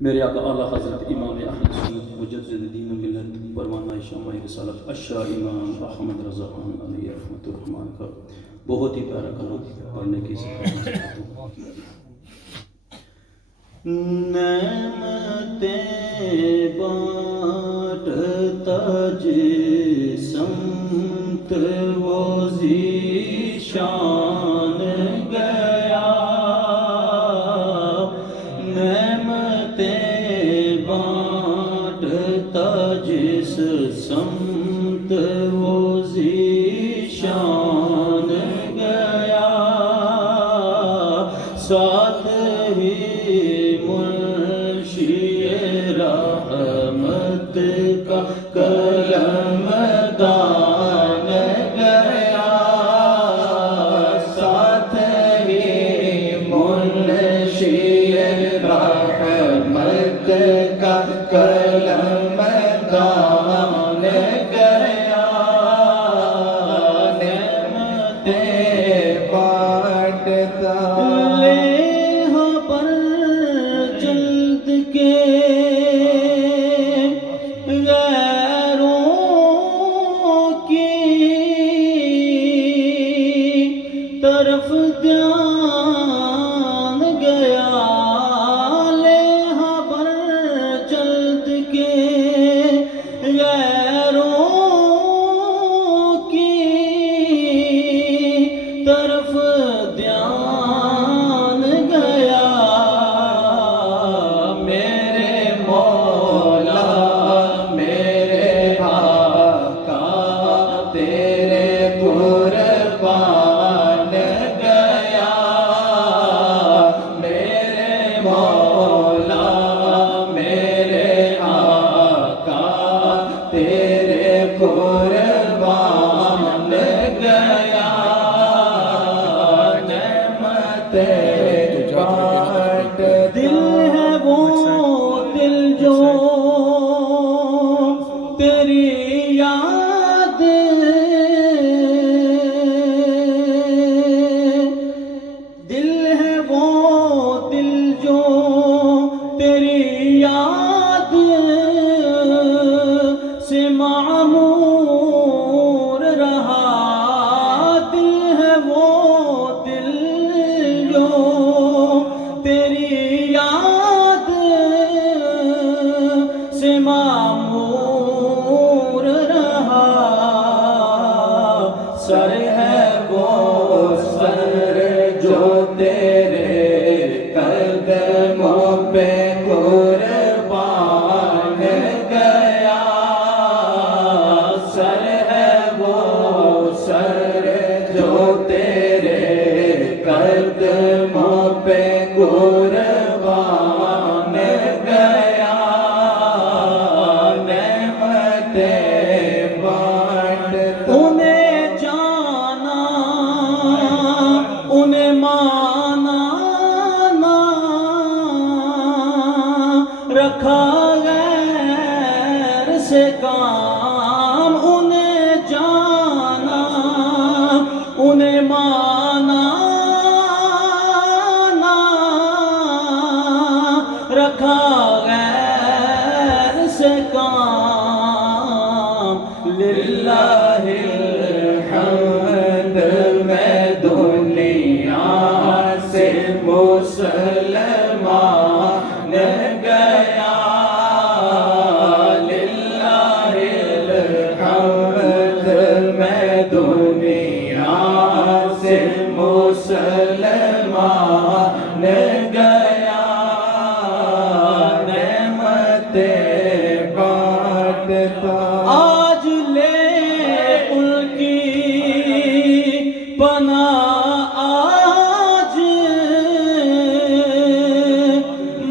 میرے آقا اعلیٰ حضرت امام اہل سنت مجدد دین و ملت پروانہ شمع رسالت اشاہ امام احمد رضا خان علیہ رحمۃ الرحمن کا بہت ہی پیارا کلام پڑھنے کی سفارش کرتا ہوں۔ نعمتیں بانٹتا جس سمت وہ ذیشان گیا، نعمتیں بانٹتا جس سمت وہ ذیشان گیا، ساتھ ہی رحمت کا کلم دان گیا، ساتھ ہی منشی رحمت کا کلم دان گیا، نعمتیں بانٹتا لیہاں پر جلد کے طرف دھیان گیا، لیہاں پر جلد کے غیروں کی طرف دھیان گیا، میرے مولا میرے آقا تیرے قربان گیا، میرے مولا میرے آقا تیرے قربان گیا، نعمتیں بانٹ دل ہے وہ دل جو تیری یاد دل ہے وہ دل جو تیری یاد سے معمور رہا، دل ہے وہ دل جو تیری یاد سے معمور رہا، سر ہے وہ سر جو تیرے قدموں پہ قربان گیا، سر ہے وہ سر جو تیرے قدموں پہ قربان گیا، نعمتیں بانٹ انہیں جانا انہیں مانا نہ رکھا غیر سے کام، انہیں جانا انہیں مانا نہ رکھا غیر سے کام، للہ الحمد میں دنیا سے مسلمان گیا، للہ الحمد میں دنیا سے مسلمان گیا، نعمتیں بانٹتا آج لے ان کی پناہ، آج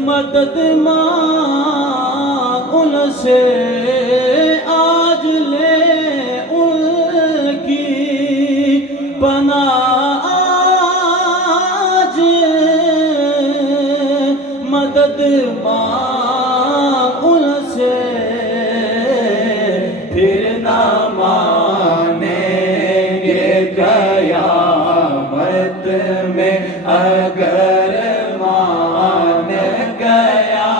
مدد مانگ ان سے، آج لے ان کی پناہ، آج مدد مانگ ان سے، پھر نہ مانیں گے قیامت میں اگر مان گیا،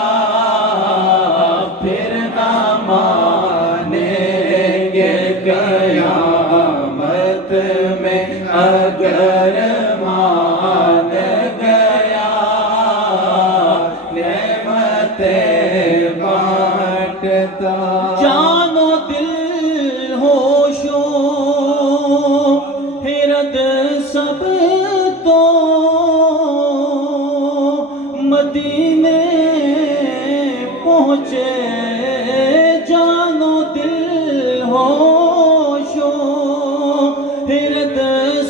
بانٹتا جان و دل ہوش و حیرت سب تو مدینے پہنچے جان و دل ہوش و حیرت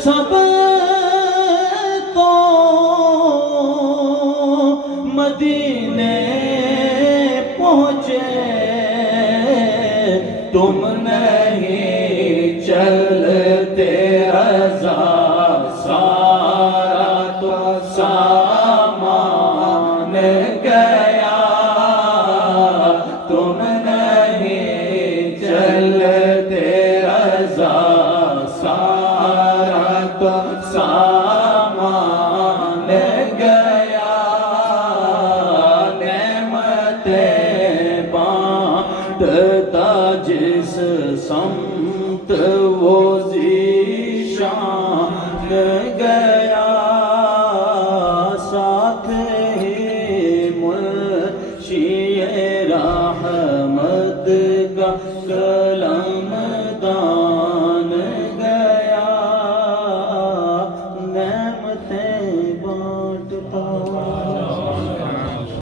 سب تو مدینے پہنچے تم نہیں چلتے ہزار سارا تو سامان گیا تم نہیں چلتے ہزار سارا تو سامان گیا نعمتیں بانٹتا جس سمت وہ ذیشان گیا ساتھ ہی منشی رحمت کا